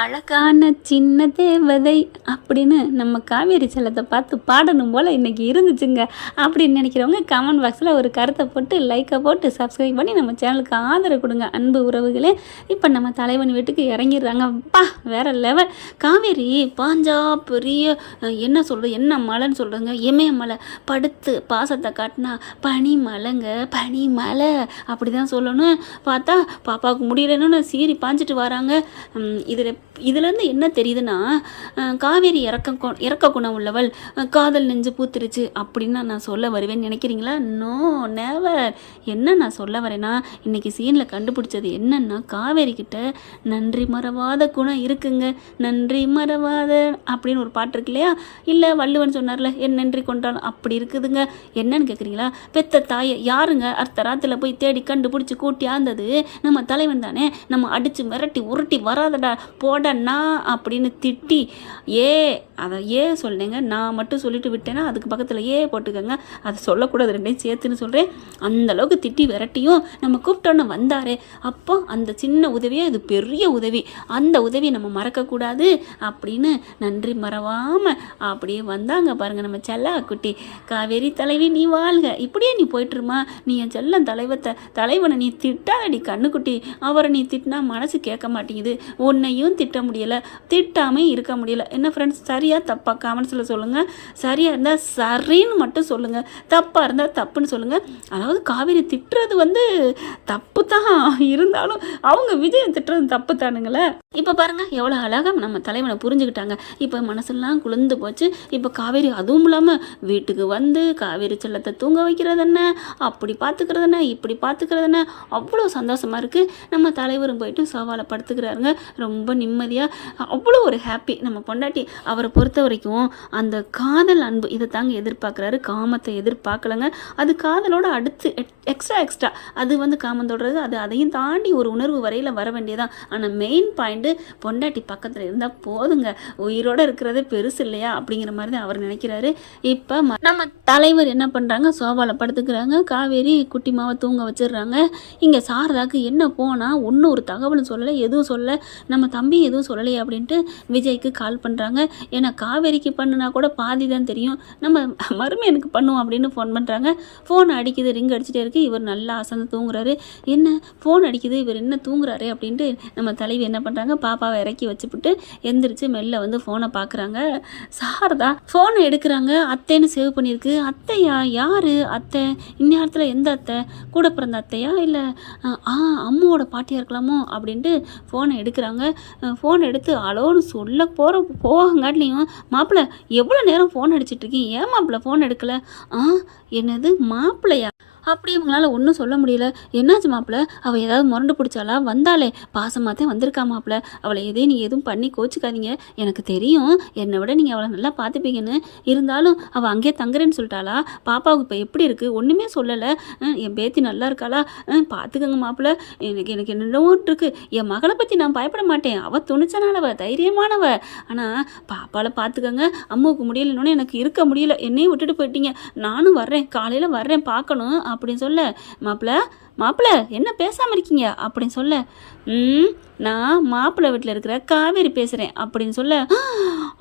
அழகான சின்ன தேவதை அப்படின்னு நம்ம காவேரி செல்லத்தை பார்த்து பாடணும் போல் இன்றைக்கி இருந்துச்சுங்க அப்படின்னு நினைக்கிறவங்க கமெண்ட் பாக்ஸில் ஒரு கருத்தை போட்டு லைக்கை போட்டு சப்ஸ்கிரைப் பண்ணி நம்ம சேனலுக்கு ஆதரவு கொடுங்க அன்பு உறவுகளே. இப்போ நம்ம தலைவன் வீட்டுக்கு இறங்கிடுறாங்க. அப்பா வேறு லெவல். காவேரி பாஞ்சா பெரிய என்ன சொல்கிறது, என்ன மலைன்னு சொல்கிறேங்க, இமயமலை படுத்து பாசத்தை காட்டினா பனி மலைங்க, பனி மலை அப்படி தான் சொல்லணும். பார்த்தா பாப்பாவுக்கு முடியலன்னு சீறி பாஞ்சிட்டு வராங்க. இதுலேருந்து என்ன தெரியுதுன்னா, காவேரி இறக்க குணம் உள்ளவள், காதல் நெஞ்சு பூத்துருச்சு அப்படின்னு நான் சொல்ல வருவேன்னு நினைக்கிறீங்களா? No, never. என்ன நான் சொல்ல வரேன்னா, இன்றைக்கி சீனில் கண்டுபிடிச்சது என்னன்னா, காவேரி கிட்ட நன்றி மறவாத குணம் இருக்குங்க. நன்றி மறவாத அப்படின்னு ஒரு பாட்டு இருக்கு இல்லையா? இல்லை வள்ளுவன் சொன்னார்ல, என் நன்றி கொண்டாலும் அப்படி இருக்குதுங்க. என்னன்னு கேட்குறீங்களா? பெத்த தாயை யாருங்க அடுத்த ராத்தில் போய் தேடி கண்டுபிடிச்சி கூட்டி ஆந்தது? நம்ம தலைவன் தானே. நம்ம அடித்து மிரட்டி உருட்டி வராதடா போடண்ணா அப்படின்னு திட்டி அதை சொல்லுங்க. நான் மட்டும் சொல்லிட்டு விட்டேன்னா அதுக்கு பக்கத்தில் போட்டுக்கோங்க. அதை சொல்லக்கூடாது, ரெண்டையும் சேர்த்துன்னு சொல்கிறேன். அந்தளவுக்கு திட்டி விரட்டியும் நம்ம கூப்பிட்டோன்னு வந்தாரே, அப்போ அந்த சின்ன உதவியே இது பெரிய உதவி, அந்த உதவி நம்ம மறக்கக்கூடாது அப்படின்னு நன்றி மறவாமல் அப்படியே வந்தாங்க பாருங்கள் நம்ம செல்ல குட்டி. காவேரி தலைவி நீ வாழ்க, இப்படியே நீ போயிட்டுருமா, நீ என் செல்லம் தலைவனை நீ திட்டாதடி கண்ணுக்குட்டி. அவரை நீ திட்டினா மனசு கேட்க மாட்டேங்குது, உன்னையும் திட்ட முடியலை, திட்டாமல் இருக்க முடியலை. என்ன ஃப்ரெண்ட்ஸ், சரியா தப்பா கமெண்ட்ஸில் சொல்லுங்கள். சரியாக இருந்தால் சரின்னு மட்டும் சொல்லுங்கள், தப்பாக இருந்தால் தப்புன்னு சொல்லுங்கள். அதாவது காவேரி திட்டுறது தப்பு தான், இருந்தாலும் அவங்க விஜயம் திட்டுறது தப்பு தானுங்களே. இப்போ பாருங்கள் எவ்வளோ அழகாக நம்ம தலைவனை புரிஞ்சுக்கிட்டாங்க. இப்போ மனசெல்லாம் குளிர்ந்து போச்சு. இப்போ காவேரி அதுவும் இல்லாமல் வீட்டுக்கு வந்து காவேரி செல்லத்தை தூங்க வைக்கிறது என்ன, அப்படி பார்த்துக்கிறது என்ன, இப்படி பார்த்துக்கிறது என்ன, அவ்வளோ சந்தோஷமாக இருக்குது. நம்ம தலைவரும் போயிட்டு சவாலை படுத்துக்கிறாருங்க. ரொம்ப நிம்மதியாக, அவ்வளோ ஒரு ஹாப்பி. நம்ம பொண்டாட்டி அவரை பொறுத்த வரைக்கும் அந்த காதல் அன்பு இதை தாங்க எதிர்பார்க்குறாரு, காமத்தை எதிர்பார்க்கலங்க. அது காதலோட அடுத்து எக்ஸ்ட்ரா அது காமத்தோடுறது, அது அதையும் தாண்டி ஒரு உணர்வு வரையில் வர வேண்டியதான். ஆனால் மெயின் பாயிண்ட்டு பொண்டாட்டி பக்கத்தில் இருந்தால் போதுங்க, உயிரோடு இருக்கிறதே பெருசு இல்லையா அப்படிங்கிற மாதிரி தான் அவர் நினைக்கிறாரு. இப்போ நம்ம தலைவர் என்ன பண்ணுறாங்க, சோபாவில் படுத்துக்கிறாங்க. காவேரி குட்டி மாவை தூங்க வச்சிடுறாங்க. இங்கே சாரதாக்கு என்ன போனால் ஒன்றும் ஒரு தகவலும் சொல்லலை, எதுவும் சொல்லலை, நம்ம தம்பி எதுவும் சொல்லலையே அப்படின்ட்டு விஜய்க்கு கால் பண்ணுறாங்க. ஏன்னா காவேரிக்கு பண்ணுனா கூட பாதி தான் தெரியும், நம்ம மருமையனுக்கு பண்ணுவோம் அப்படின்னு ஃபோன் பண்ணுறாங்க. ஃபோன் அடிக்குது, ரிங் அடிச்சுட்டே இருக்குது. இவர் நல்லா அசந்து தூங்குறாரு. என்ன ஃபோன் அடிக்குது, இவர் என்ன தூங்குறாரு அப்படின்ட்டு நம்ம தலைவி என்ன பண்ணுறாங்க, பாப்பாவை இறக்கி வச்சுப்புட்டு எந்திரிச்சு மெல்ல ஃபோனை பார்க்குறாங்க. சாரதா ஃபோனை எடுக்கிறாங்க. அத்தைன்னு சேவ் பண்ணியிருக்கு. அத்தையா? யார் அத்தை? இந்நேரத்தில் எந்த அத்தை? கூட பிறந்த அத்தையா, இல்லை அம்மாவோட பாட்டியாக இருக்கலாமோ அப்படின்ட்டு ஃபோனை எடுக்கிறாங்க. ஃபோன் எடுத்து அலோன்னு சொல்ல போகங்காட்டிலையும், மாப்பிள்ளை எவ்வளோ நேரம் ஃபோன் அடிச்சிட்ருக்கீங்க, ஏன் மாப்பிள்ளை ஃபோன் எடுக்கலை? என்னது மாப்பிள்ளையா? அப்படி இவங்களால ஒன்றும் சொல்ல முடியல. என்னாச்சு மாப்பிள்ள, அவள் ஏதாவது முரண்டு பிடிச்சாலா? வந்தாலே பாசமாகத்தான் வந்திருக்கா மாப்பிள்ள, அவளை நீ எதுவும் பண்ணி கோச்சிக்காதீங்க, எனக்கு தெரியும் என்னை விட நீங்கள் அவளை நல்லா பார்த்துப்பீங்கன்னு, இருந்தாலும் அவள் அங்கேயே தங்குறேன்னு சொல்லிட்டாளா? பாப்பாவுக்கு இப்போ எப்படி இருக்குது? ஒன்றுமே சொல்லலை. என் பேத்தி நல்லா இருக்காளா? பார்த்துக்கங்க மாப்பிள்ள, எனக்கு என்னென்னவோ இருக்குது. என் மகளை பற்றி நான் பயப்பட மாட்டேன், அவள் துணிச்சனானவ, தைரியமானவ. ஆனால் பாப்பாவில் பார்த்துக்கங்க, அம்மாவுக்கு முடியலன்னு எனக்கு இருக்க முடியல, என்னையும் விட்டுட்டு போயிட்டீங்க, நானும் வர்றேன், காலையில் வர்றேன் பார்க்கணும் அப்படின்னு சொல்ல, மாப்பிள்ள என்ன பேசாமல் இருக்கீங்க அப்படின்னு சொல்ல, நான் மாப்பிள்ளை வீட்டில் இருக்கிற காவேரி பேசுகிறேன் அப்படின்னு சொல்ல,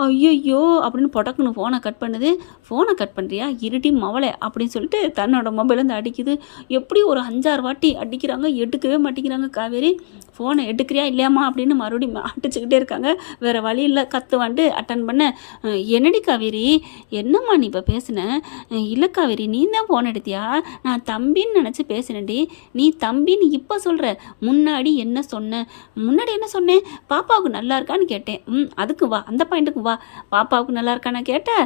ஐயோ அப்படின்னு பொடக்குன்னு ஃபோனை கட் பண்ணுது. ஃபோனை கட் பண்ணுறியா, இருட்டி மவளை அப்படின்னு சொல்லிட்டு தன்னோட மொபைலேருந்து அடிக்குது. எப்படி ஒரு 5-6 வாட்டி அடிக்கிறாங்க, எடுக்கவே மாட்டேங்கிறாங்க காவேரி. ஃபோனை எடுக்கிறியா இல்லையாம்மா அப்படின்னு மறுபடியும் அடிச்சுக்கிட்டே இருக்காங்க. வேறு வழி இல்லை, கத்துவான்ட்டு அட்டன் பண்ண, என்னடி காவேரி, என்னம்மா நீ இப்போ பேசுன? இல்லை காவேரி, நீ தான் ஃபோன் எடுத்தியா? நான் தம்பின்னு நினச்சி பேசினேன்டி. நீ தம்பின்னு இப்போ சொல்கிற, முன்னாடி என்ன சொன்னேன்? முன்னாடி என்ன சொன்னேன்? பாப்பாவுக்கு நல்லா இருக்கான்னு கேட்டேன். அதுக்கு வா, அந்த பாயிண்ட்டுக்கு வா. பாப்பாவுக்கு நல்லா இருக்கான்னு கேட்டேன்.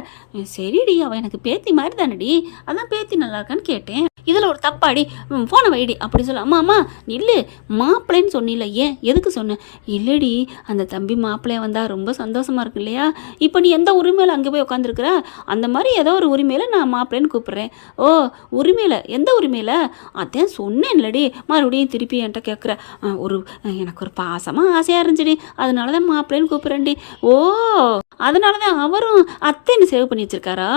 சரிடி, அவள் எனக்கு பேத்தி மாதிரி தானடி, அதான் பேத்தி நல்லா இருக்கான்னு கேட்டேன். இதில் ஒரு தப்பாடி, ஃபோனை வைடி அப்படி சொல்ல. அம்மா இல்லை மாப்பிள்ளைன்னு சொன்னில்ல, ஏன் எதுக்கு சொன்னேன்? இல்லடி, அந்த தம்பி மாப்பிள்ளைய வந்தால் ரொம்ப சந்தோஷமாக இருக்கு இல்லையா? இப்போ நீ எந்த உரிமையில் அங்கே போய் உட்காந்துருக்குற? அந்த மாதிரி ஏதோ ஒரு உரிமையில் நான் மாப்பிள்ளைன்னு கூப்பிட்றேன். ஓ உரிமையில்? எந்த உரிமையில்? அதான் சொன்னேன்லடி, மறுபடியும் திருப்பி என்கிட்ட கேட்குற. எனக்கு ஒரு பாசமாக ஆசையாக இருந்துச்சுடி, அதனால தான் மாப்பிள்ளைன்னு கூப்பிட்றேன்டி. ஓ அதனால தான் அவரும் அத்தைன்னு சேவ் பண்ணி வச்சுருக்காரா?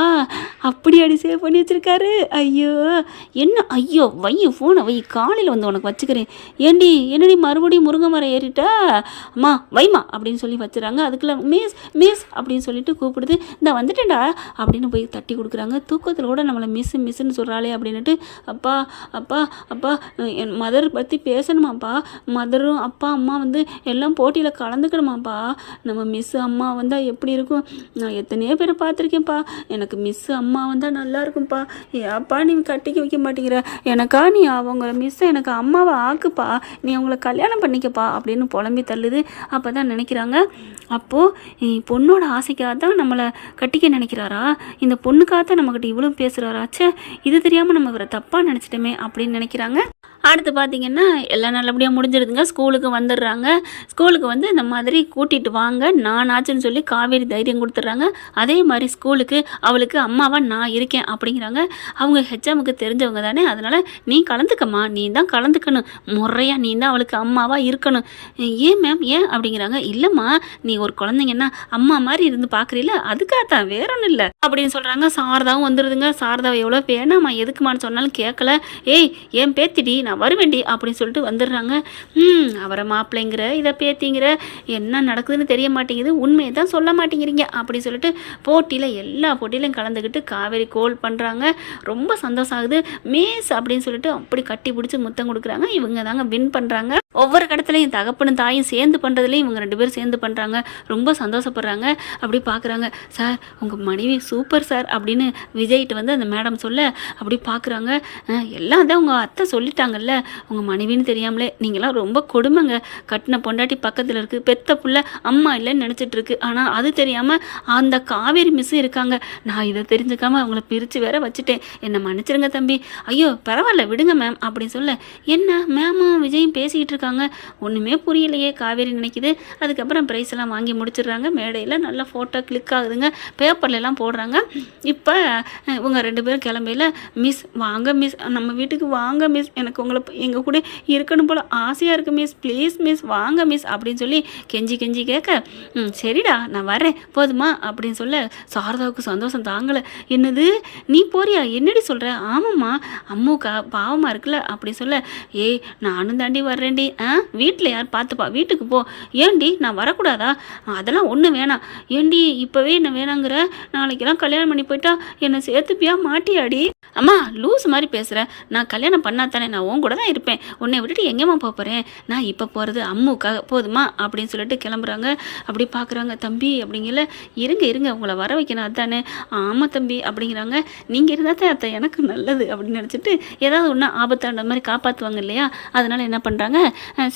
அப்படியாடி சேவ் பண்ணி வச்சுருக்காரு? ஐயோ! என்ன ஐயோ! ஃபோனை வை, காலையில் வந்து உனக்கு வச்சுக்கிறேன். ஏண்டி என்னடி மறுபடியும் முருங்கை மரம் ஏறிட்டா? அம்மா வைமா அப்படின்னு சொல்லி வச்சுறாங்க. அதுக்குள்ளே மிஸ் மிஸ் அப்படின்னு சொல்லிட்டு கூப்பிடுது. இந்த வந்துட்டேன்டா அப்படின்னு போய் தட்டி கொடுக்குறாங்க. தூக்கத்தில் கூட நம்மளை மிஸ்ஸுன்னு சொல்கிறாளே அப்படின்னுட்டு, அப்பா அப்பா அப்பா என் மதர் பற்றி பேசணுமாப்பா, மதரும் அப்பா அம்மா வந்து எல்லாம் போட்டியில் கலந்துக்கணுமாப்பா, நம்ம மிஸ்ஸு அம்மா வந்தால் எப்படி இருக்கும்? நான் எத்தனையோ பேரை பார்த்துருக்கேன்ப்பா, எனக்கு மிஸ்ஸு அம்மா வந்தால் நல்லா இருக்கும்ப்பா. ஏப்பா நீ கட்டிக்க வைக்க மாட்டேங்கிற, எனக்கா நீ அவங்கள மிஸ்ஸை எனக்கு அம்மாவை ஆக்குப்பா, நீ அவங்கள கல்யாணம் பண்ணிக்கப்பா அப்படின்னு புலம்பி தள்ளுது. அப்போ தான் நினைக்கிறாங்க, அப்போது பொண்ணோட ஆசைக்காக தான் நம்மளை கட்டிக்க நினைக்கிறாரா, இந்த பொண்ணுக்காக தான் நம்மக்கிட்ட இவ்வளோ பேசுகிறாரா, ச்சே இது தெரியாமல் நம்ம இவரை தப்பாக நினச்சிட்டோமே அப்படின்னு நினைக்கிறாங்க. அடுத்து பார்த்திங்கன்னா எல்லாம் நல்லபடியாக முடிஞ்சிருதுங்க. ஸ்கூலுக்கு வந்துடுறாங்க. ஸ்கூலுக்கு வந்து இந்த மாதிரி கூட்டிகிட்டு வாங்க நான் ஆச்சுன்னு சொல்லி காவேரி தைரியம் கொடுத்துட்றாங்க. அதே மாதிரி ஸ்கூலுக்கு அவளுக்கு அம்மாவாக நான் இருக்கேன் அப்படிங்கிறாங்க. அவங்க ஹெச்எம்முக்கு தெரிஞ்சவங்க தானே, அதனால் நீ கலந்துக்கம்மா, நீ தான் கலந்துக்கணும், முறையாக நீ தான் அவளுக்கு அம்மாவாக இருக்கணும். ஏன் மேம் ஏன் அப்படிங்கிறாங்க. இல்லைம்மா நீ ஒரு குழந்தைங்கன்னா அம்மா மாதிரி இருந்து பார்க்குறீல, அதுக்காகத்தான் வேற ஒன்றும் இல்லை அப்படின்னு சொல்கிறாங்க. சாரதாவும் வந்துடுதுங்க. சாரதாவை எவ்வளோ வேணாம்மா எதுக்குமான்னு சொன்னாலும் கேட்கல. ஏய் ஏன் பேத்திடி நான் வருவேண்டி அப்படின்னு சொல்லிட்டு வந்துடுறாங்க. அவரை மாப்பிள்ளைங்கிற இதை பேத்திங்கிற என்ன நடக்குதுன்னு தெரிய மாட்டேங்குது, உண்மையை தான் சொல்ல மாட்டேங்கிறீங்க அப்படி சொல்லிட்டு போட்டியில் எல்லா போட்டியிலையும் கலந்துக்கிட்டு காவேரி கோல் பண்ணுறாங்க. ரொம்ப சந்தோஷம் ஆகுது. மிஸ் அப்படின்னு சொல்லிட்டு அப்படி கட்டி பிடிச்சி முத்தம் கொடுக்குறாங்க. இவங்க தாங்க வின் பண்ணுறாங்க. ஒவ்வொரு கடத்துலையும் தகப்பனும் தாயும் சேர்ந்து பண்ணுறதுலையும் இவங்க 2 பேரும் சேர்ந்து பண்ணுறாங்க. ரொம்ப சந்தோஷப்படுறாங்க. அப்படி பார்க்குறாங்க. சார் உங்கள் மனைவி சூப்பர் சார் அப்படின்னு விஜய்கிட்ட வந்து அந்த மேடம் சொல்ல அப்படி பார்க்குறாங்க. எல்லாம் தான் உங்கள் அத்தை சொல்லிட்டாங்கல்ல, உங்கள் மனைவின்னு தெரியாமலே நீங்களாம் ரொம்ப கொடுமைங்க, கட்டின பொண்டாட்டி பக்கத்தில் இருக்குது, பெத்த புள்ள அம்மா இல்லைன்னு நினச்சிட்டு இருக்கு, ஆனால் அது தெரியாமல் அந்த காவேரி மிஸ் இருக்காங்க, நான் இதை தெரிஞ்சுக்காமல் அவங்கள பிரித்து வேற வச்சுட்டேன், என்னை மன்னிச்சிருங்க தம்பி. ஐயோ பரவாயில்ல விடுங்க மேம் அப்படின்னு சொல்ல, என்ன மேமும் விஜயும் பேசிக்கிட்டு இருக்காங்க, ஒன்றுமே புரியலையே காவேரி நினைக்குது. அதுக்கப்புறம் ப்ரைஸ் எல்லாம் வாங்கி முடிச்சிடுறாங்க. மேடையில் நல்லா ஃபோட்டோ கிளிக் ஆகுதுங்க, பேப்பர்லாம் போடுறாங்க. இப்போ இவங்க 2 பேரும் கிளம்பையில், மிஸ் வாங்க மிஸ், நம்ம வீட்டுக்கு வாங்க மிஸ், எனக்கு உங்களை எங்கள் கூட இருக்கணும் போல் ஆசையாக இருக்குது மிஸ், ப்ளீஸ் மிஸ் வாங்க மிஸ் அப்படின்னு சொல்லி கெஞ்சி கேட்க, சரிடா நான் வரேன் போதுமா அப்படின்னு சொல்ல சாரதாவுக்கு சந்தோஷம் தாங்கலை. என்னது நீ போறியா, என்னடி சொல்கிற? ஆமாம்மா அம்முக்கா பாவமாக இருக்குல்ல அப்படி சொல்ல, ஏய் நானும் தாண்டி வர்றேன்டி. வீட்டில் யார் பார்த்துப்பா, வீட்டுக்கு போ. ஏண்டி நான் வரக்கூடாதா? அதெல்லாம் ஒன்றும் வேணாம். ஏண்டி இப்போவே என்ன வேணாங்கிற, நாளைக்கெல்லாம் கல்யாணம் பண்ணி போயிட்டா என்னை சேர்த்துப்பியா மாட்டியாடி? அம்மா லூஸ் மாதிரி பேசுகிற, நான் கல்யாணம் பண்ணாதானே நான் உன் கூட தான் இருப்பேன், உன்னை விட்டுட்டு எங்கேம்மா போகிறேன், நான் இப்போ போகிறது அம்முக்காக போதுமா அப்படின்னு சொல்லிட்டு கிளம்புறாங்க. அப்படி பார்க்குறாங்க. தம்பி அப்படிங்கல, இருங்க உங்களை வர வைக்கணும் அதானே? ஆமாம் தம்பி அப்படிங்கிறாங்க. நீங்கள் இருந்தால் தான் அத்தை எனக்கு நல்லது அப்படின்னு நினச்சிட்டு ஏதாவது ஒன்று ஆபத்தான மாதிரி காப்பாற்றுவாங்க இல்லையா, அதனால் என்ன பண்ணுறாங்க,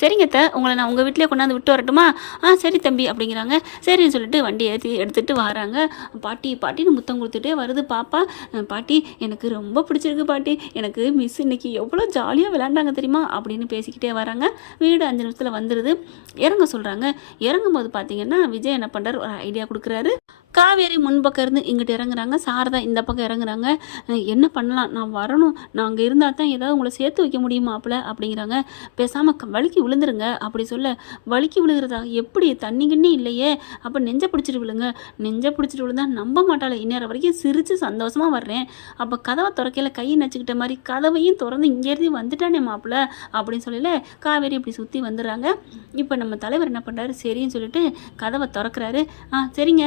சரிங்க அத்தை உங்களை நான் உங்கள் வீட்டிலே கொண்டாந்து விட்டு வரட்டுமா? சரி தம்பி அப்படிங்கிறாங்க. சரின்னு சொல்லிட்டு வண்டி எடுத்துகிட்டு வராங்க. பாட்டின்னு முத்தம் கொடுத்துட்டே வருது பாப்பா. பாட்டி எனக்கு ரொம்ப பிடிச்சிருக்கு பாட்டி, எனக்கு மிஸ் இன்னைக்கு எவ்வளோ ஜாலியாக விளையாண்டாங்க தெரியுமா அப்படின்னு பேசிக்கிட்டே வராங்க. வீடு 5 நிமிஷத்தில் வந்துடுது. இறங்க சொல்கிறாங்க. இறங்கும்போது பார்த்தீங்கன்னா விஜய் என்ன பண்ணுறாரு, ஒரு ஐடியா கொடுக்குறாரு. காவேரி முன்பக்கம் இருந்து இங்கிட்டு இறங்குறாங்க, சாரதா இந்த பக்கம் இறங்குறாங்க. என்ன பண்ணலாம், நான் வரணும், நான் அங்கே இருந்தால் தான் ஏதாவது உங்களை சேர்த்து வைக்க முடியுமாப்பில் அப்படிங்கிறாங்க. பேசாமல் வலிக்கு விழுந்துருங்க அப்படி சொல்ல, வலிக்கு விழுகிறதா எப்படி, தண்ணி கிண்ணி இல்லையே, அப்போ நெஞ்சை பிடிச்சிட்டு விழுங்க, நெஞ்சை பிடிச்சிட்டு விழுந்தா நம்ப மாட்டாள், இந்நேரம் வரைக்கும் சிரித்து சந்தோஷமாக வர்றேன், அப்போ கதவை திறக்கையில் கையை நச்சுக்கிட்ட மாதிரி கதவையும் திறந்து இங்கேருந்து வந்துட்டானே மாப்பிள்ள அப்படின்னு சொல்லல காவேரி இப்படி சுற்றி வந்துடுறாங்க. இப்போ நம்ம தலைவர் என்ன பண்ணுறாரு, சரின்னு சொல்லிட்டு கதவை திறக்கிறாரு. சரிங்க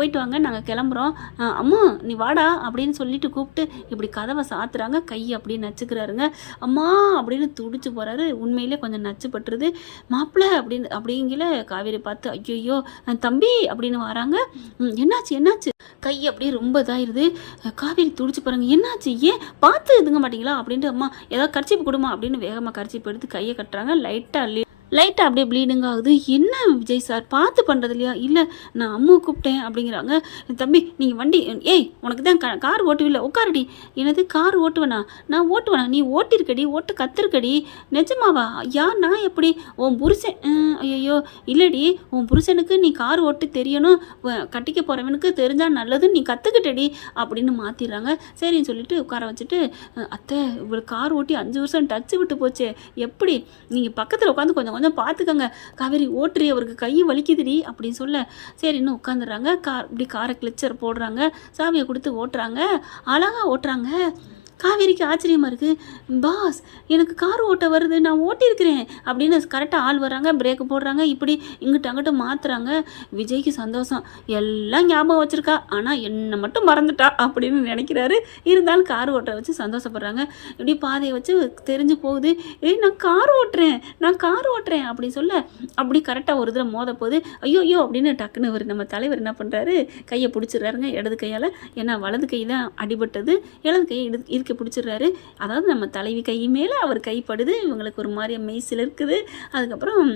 போயிட்டு வாங்க நாங்கள் கிளம்புறோம், அம்மா நீ வாடா அப்படின்னு சொல்லிட்டு கூப்பிட்டு இப்படி கதவை சாத்துறாங்க. கை அப்படி நச்சுக்கிறாருங்க. அம்மா அப்படின்னு துடிச்சு போகிறாரு. உண்மையிலே கொஞ்சம் நச்சுப்பட்டுருது. மாப்பிள்ளை அப்படிங்கிற காவேரி பார்த்து ஐயோ தம்பி அப்படின்னு வராங்க. என்னாச்சு கை அப்படியே ரொம்ப இதாகிடுது. காவேரி துடிச்சு போகிறாங்க. என்னாச்சு, ஏன் பார்த்து இதுங்க மாட்டிங்களா அப்படின்ட்டு, அம்மா ஏதாவது கர்ச்சீப்பு கொடுமா அப்படின்னு வேகமாக கர்ச்சீப்பு எடுத்து கையை கட்டுறாங்க. லைட்டாக அப்படியே ப்ளீடிங் ஆகுது. என்ன விஜய் சார் பார்த்து பண்ணுறது இல்லையா? இல்லை நான் அம்மா கூப்பிட்டேன் அப்படிங்கிறாங்க. தம்பி நீங்கள் வண்டி, ஏய் உனக்கு தான் கார் ஓட்டுவில்லை, உட்காரடி. என்னது கார் ஓட்டுவேனா? நான் ஓட்டுவேனா? நீ ஓட்டிருக்கடி, ஓட்டு கற்றுருக்கடி. நிஜமாவா? நான் எப்படி உன் புருஷன்? ஐயோ இல்லடி, உன் புருஷனுக்கு நீ கார் ஓட்டு தெரியணும், கட்டிக்க போகிறவனுக்கு தெரிஞ்சால் நல்லதுன்னு நீ கற்றுக்கிட்டடி அப்படின்னு மாற்றிடுறாங்க. சரின்னு சொல்லிட்டு உட்கார வச்சுட்டு, அத்தை இவ்வளோ கார் ஓட்டி 5 வருஷம் டச்சு விட்டு போச்சே எப்படி, நீங்கள் பக்கத்தில் உட்காந்து கொஞ்சம் கொஞ்சம் பார்த்துக்கங்க காவேரி ஓட்டுறி, அவருக்கு கை வலிக்குதுடி அப்படின்னு சொல்ல சரின்னு உட்காந்துடுறாங்க. இப்படி காரை கிளச்சர் போடுறாங்க, சாவியை கொடுத்து ஓட்டுறாங்க, அழகாக ஓட்டுறாங்க. காவேரிக்கு ஆச்சரியமாக இருக்குது. பாஸ் எனக்கு கார் ஓட்ட வருது, நான் ஓட்டியிருக்கிறேன் அப்படின்னு கரெக்டாக ஆள் வராங்க, பிரேக்கு போடுறாங்க, இப்படி இங்கிட்ட அங்கிட்ட மாற்றுறாங்க. விஜய்க்கு சந்தோஷம், எல்லாம் ஞாபகம் வச்சுருக்கா, ஆனால் என்னை மட்டும் மறந்துட்டா அப்படின்னு நினைக்கிறாரு. இருந்தாலும் கார் ஓட்ட வச்சு சந்தோஷப்படுறாங்க. இப்படி பாதையை வச்சு தெரிஞ்சு போகுது. நான் கார் ஓட்டுறேன் அப்படின்னு சொல்ல அப்படி கரெக்டாக ஒரு இதில் மோத போகுது. ஐயோ அப்படின்னு டக்குன்னு நம்ம தலைவர் என்ன பண்ணுறாரு, கையை பிடிச்சிடுறாருங்க இடது கையால். ஏன்னா வலது கை தான் அடிபட்டது, இடது கையை இருக்க பிடிச்சிடுறாரு. அதாவது நம்ம தலைவி கை மேலே அவர் கைப்படுது. இவங்களுக்கு ஒரு மாதிரி மெய்சில் இருக்குது. அதுக்கப்புறம்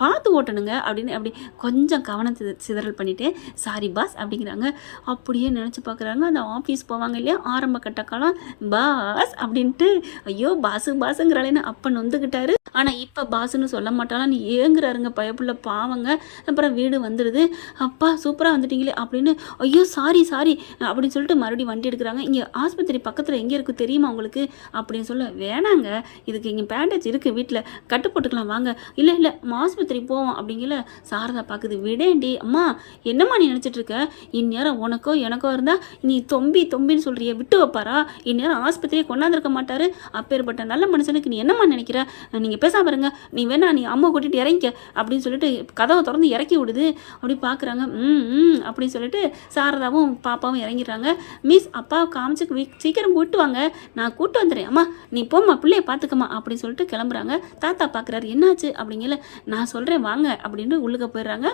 பார்த்து ஓட்டணுங்க அப்படின்னு அப்படி கொஞ்சம் கவனத்தை சிதறல் பண்ணிட்டேன், சாரி பாஸ் அப்படிங்கிறாங்க. அப்படியே நினச்சி பார்க்குறாங்க. அந்த ஆஃபீஸ் போவாங்க இல்லையா ஆரம்ப கட்டக்காலம், பாஸ் அப்படின்ட்டு ஐயோ பாஸுங்கிறாளேன்னு அப்போ நொந்துக்கிட்டாரு. ஆனால் இப்போ பாஸுன்னு சொல்ல மாட்டாலாம், நீ ஏங்குறாருங்க பயப்புள்ள பாவங்க. அப்புறம் வீடு வந்துடுது. அப்பா சூப்பராக வந்துட்டீங்களே அப்படின்னு ஐயோ சாரி அப்படின்னு சொல்லிட்டு மறுபடியும் வண்டி எடுக்கிறாங்க. இங்கே ஆஸ்பத்திரி பக்கத்தில் எங்கே இருக்குது தெரியுமா உங்களுக்கு அப்படின்னு சொல்ல வேணாங்க, இதுக்கு இங்கே பேண்டேஜ் இருக்குது வீட்டில், கட்டு போட்டுக்கலாம் வாங்க. இல்லை நம்ம ஆஸ்பத்திரி போவோம் அப்படிங்கல. சாரதா பார்க்குது. விடேண்டி அம்மா, என்னம்மா நீ நினச்சிட்டு இருக்க, இந்நேரம் உனக்கோ எனக்கோ இருந்தால் நீ தொம்பின்னு சொல்கிறிய, விட்டு வைப்பாரா? இந்நேரம் ஆஸ்பத்திரியை கொண்டாந்துருக்க மாட்டார். அப்பேற்பட்ட நல்ல மனுஷனுக்கு நீ என்னம்மா நினைக்கிற? நீங்கள் பேசாம பாருங்க, நீ வேணா நீ அம்மா கூட்டிகிட்டு இறங்கிக்க அப்படின்னு சொல்லிட்டு கதவை திறந்து இறக்கி விடுது. அப்படி பார்க்குறாங்க. அப்படின்னு சொல்லிட்டு சாரதாவும் பாப்பாவும் இறங்கிடுறாங்க. மிஸ் அப்பாவை காமிச்சு சீக்கிரம் கூட்டு வாங்க, நான் கூட்டு வந்துடுறேன். அம்மா நீ போம்மா, பிள்ளைய பார்த்துக்கம்மா அப்படின்னு சொல்லிட்டு கிளம்புறாங்க. தாத்தா பார்க்குறாரு. என்னாச்சு அப்படிங்கல. நான் சொல்கிறேன் வாங்க அப்படின்னு உள்ளுக்க போயிடுறாங்க.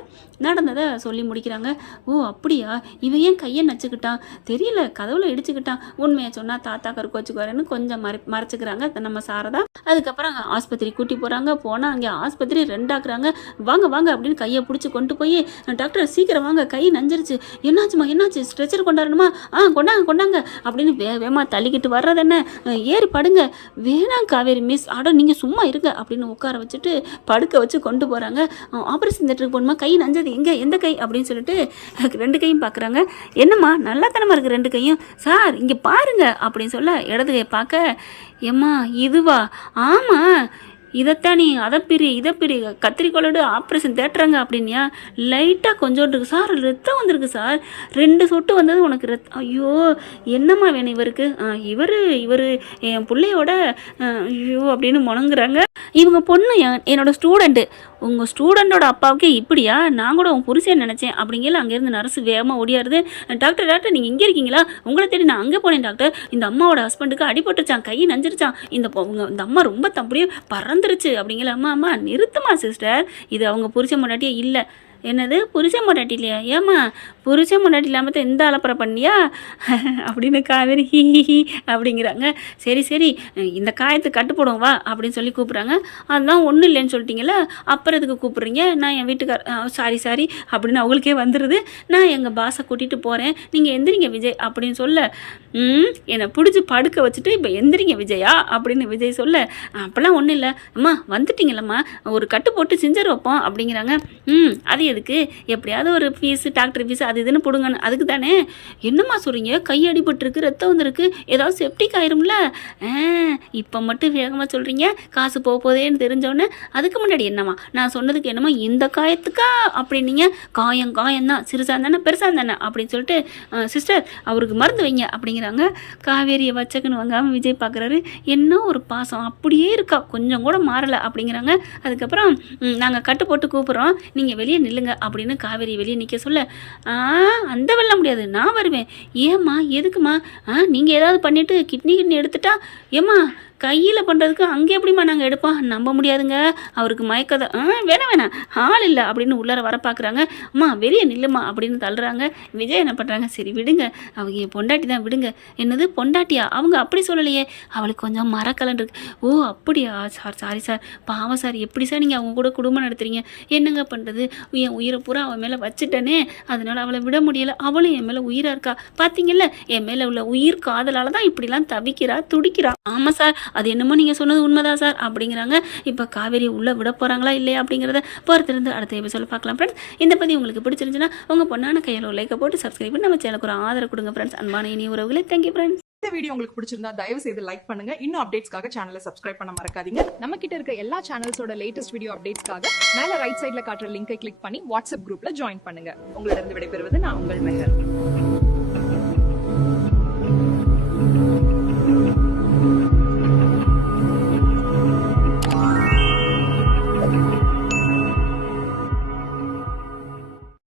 நடந்ததை சொல்லி முடிக்கிறாங்க. ஓ அப்படியா, இவன் ஏன் கையை நச்சுக்கிட்டான் தெரியல, கதவுல இடிச்சுக்கிட்டான், உண்மையை சொன்னால் தாத்தா கருக்கு வச்சுக்குவாருன்னு கொஞ்சம் மறைச்சிக்கிறாங்க நம்ம சாரதா. அதுக்கப்புறம் ஆஸ்பத்திரி கூட்டி போகிறாங்க. போனால் அங்கே ஆஸ்பத்திரி ரெண்டாக்குறாங்க. வாங்க அப்படின்னு கையை பிடிச்சி கொண்டு போய், டாக்டர் சீக்கிரம் வாங்க, கை நஞ்சிருச்சு, என்னாச்சு ஸ்ட்ரெச்சர் கொண்டாடணுமா? கொண்டாங்க அப்படின்னு வேகமாக தள்ளிக்கிட்டு வர்றது என்ன, ஏறி படுங்க. வேணாம் காவேரி மிஸ், நீங்கள் சும்மா இருங்க அப்படின்னு உட்கார வச்சுட்டு படுக்க வச்சு கொண்டு போகிறாங்க. ஆப்ரேஷன் தியேட்டருக்கு போகணுமா, கை நஞ்சது எங்கே, எந்த கை அப்படின்னு சொல்லிட்டு ரெண்டு கையும் பார்க்குறாங்க. என்னம்மா நல்லா தனமாக இருக்குது ரெண்டு கையும், சார் இங்கே பாருங்க அப்படின்னு சொல்ல இடது கை பார்க்க, ஏம்மா இதுவா, ஆமாம் இதைத்தான் நீ அதை பிரி கத்திரிக்கோளோடு ஆப்ரேஷன் தேட்டுறாங்க அப்படின்னியா, லைட்டாக கொஞ்சோண்டு இருக்கு சார், ரத்தம் வந்திருக்கு சார், 2 சொட்டு வந்தது உனக்கு ரத்தம். ஐயோ என்னம்மா வேணும் இவருக்கு, இவர் என் பிள்ளையோட ஐயோ அப்படின்னு முணங்குறாங்க. இவங்க பொண்ணு என்னோட ஸ்டூடெண்ட்டு, உங்கள் ஸ்டூடெண்ட்டோட அப்பாவுக்கே இப்படியா, நான் கூட உன் புருஷன் நினச்சேன் அப்படிங்கல. அங்கேருந்து நர்ஸு வேகமாக ஓடியாருது. டாக்டர் நீங்கள் இங்கே இருக்கீங்களா, உங்களை தேடி நான் அங்கே போனேன் டாக்டர், இந்த அம்மாவோட ஹஸ்பண்டுக்கு அடிபட்டுச்சான், கை நஞ்சிருச்சான், இந்த அம்மா ரொம்ப அப்படியே பறந்துருச்சு அப்படிங்கல. அம்மா நிறுத்துமா சிஸ்டர், இது அவங்க புருஷன் முன்னாடியே இல்லை. என்னது புருஷன் பொண்டாட்டி இல்லையா, ஏம்மா புருஷன் பொண்டாட்டி இல்லாமல் தான் இந்த அலப்பறை பண்ணியா அப்படின்னு காவேரி ஹி அப்படிங்கிறாங்க. சரி இந்த காயத்தை கட்டுப்படும் வா அப்படின்னு சொல்லி கூப்பிட்றாங்க. அதுதான் ஒன்றும் இல்லைன்னு சொல்லிட்டீங்களா, அப்புறம் எதுக்கு கூப்பிட்றீங்க, நான் என் வீட்டுக்கார சாரி அப்படின்னு அவங்களுக்கே வந்துடுது. நான் எங்கள் பாஸை கூட்டிகிட்டு போகிறேன், நீங்கள் எந்திரிங்க விஜய் அப்படின்னு சொல்ல, என்னை பிடிச்சி படுக்க வச்சுட்டு இப்போ எந்திரிங்க விஜயா அப்படின்னு விஜய் சொல்ல, அப்போல்லாம் ஒன்றும் இல்லை அம்மா வந்துட்டிங்களம்மா, ஒரு கட்டு போட்டு செஞ்சர் வைப்போம் அப்படிங்கிறாங்க. அது எதுக்கு, எப்படியாவது ஒரு ஃபீஸு டாக்டர் ஃபீஸு அது இதுன்னு போடுங்கன்னு, அதுக்கு தானே. என்னம்மா சொல்கிறீங்க, கை அடிபட்டுருக்கு, ரத்தம் வந்துருக்கு, ஏதாவது செப்டிக் ஆயிரும்ல, இப்போ மட்டும் வேகமாக சொல்கிறீங்க, காசு போதேன்னு தெரிஞ்சோடனே. அதுக்கு முன்னாடி என்னம்மா நான் சொன்னதுக்கு என்னம்மா இந்த காயத்துக்கா அப்படின்னீங்க, காயம்தான், சிறுசாக தானே பெருசாக தானே அப்படின்னு சொல்லிட்டு, சிஸ்டர் அவருக்கு மருந்து வைங்க அப்படிங்கிறாங்க. காவேரியை வச்சக்குன்னு வாங்காமல் விஜய் பார்க்குறாரு. என்ன ஒரு பாசம் அப்படியே இருக்கா, கொஞ்சம் கூட மாறலை அப்படிங்கிறாங்க. அதுக்கப்புறம் நாங்கள் கட்டு போட்டு கூப்பிட்றோம், நீங்கள் வெளியே நில்லுங்க அப்படின்னு காவேரி வெளியே நிற்க சொல்ல, அந்த வெல்ல முடியாது, நான் வருவேன். ஏம்மா எதுக்குமா, நீங்கள் ஏதாவது பண்ணிவிட்டு கிட்னி எடுத்துட்டா, ஏம்மா கையில் பண்ணுறதுக்கு அங்கே எப்படிம்மா நாங்கள் எடுப்போம், நம்ப முடியாதுங்க, அவருக்கு மயக்கதை, வேணாம் ஆள் இல்லை அப்படின்னு உள்ளார வர பார்க்குறாங்க. அம்மா வெளியே நில்லுமா அப்படின்னு தள்ளுறாங்க. விஜய் என்ன பண்ணுறாங்க, சரி விடுங்க, அவங்க என் பொண்டாட்டி தான் விடுங்க. என்னது பொண்டாட்டியா, அவங்க அப்படி சொல்லலையே, அவளுக்கு கொஞ்சம் மரக்கலன் இருக்கு. ஓ அப்படியா சாரி சார், பாவம் சார், எப்படி சார் நீங்கள் அவங்க கூட குடும்பம் நடத்துறீங்க, என்னங்க பண்ணுறது, என் உயிரை பூரா அவன் மேலே வச்சுட்டேனே, அதனால் அவளை விட முடியலை, அவளும் என் மேலே உயிராக இருக்கா, பார்த்தீங்கல்ல என் மேலே உள்ள உயிர் காதலால் தான் இப்படிலாம் தவிக்கிறா துடிக்கிறா. ஆமாம் சார், அது என்னமோ நீங்கள் சொன்னது உண்மைதான் சார் அப்படிங்கிறாங்க. இப்போ காவேரி உள்ளே விட போகிறாங்களா இல்லையா அப்படிங்கிறத பொறுத்திருந்து அடுத்த எபிசோட பார்க்கலாம் ஃப்ரெண்ட்ஸ். இந்த பற்றி உங்களுக்கு பிடிச்சிருந்துச்சுன்னா உங்கள் பொண்ணான கையில் லைக்கை போட்டு சப்ஸ்கிரைப் பண்ணி நம்ம சேனலுக்கு ஒரு ஆதரவு கொடுங்க ஃப்ரெண்ட்ஸ். அன்பான இனி உறவுகளே, தேங்க்யூ ஃப்ரெண்ட்ஸ். இந்த வீடியோ உங்களுக்கு பிடிச்சிருந்தா தயவு செய்து லைக் பண்ணுங்க. இன்னும் அப்டேட்ஸ்க்காக சேனலை சப்ஸ்கிரைப் பண்ண மறக்காதீங்க. நம்ம கிட்ட இருக்க எல்லா சேனல்ஸோட லேட்டஸ்ட் வீடியோ அப்டேட்ஸ்க்காக மேல ரைட் சைடுல காட்டுற லிங்கை கிளிக் பண்ணி வாட்ஸ்அப் குரூப்ல ஜாயின் பண்ணுங்க. உங்களிடம் விடைபெறுவது நான் உங்கள் மெஹர்.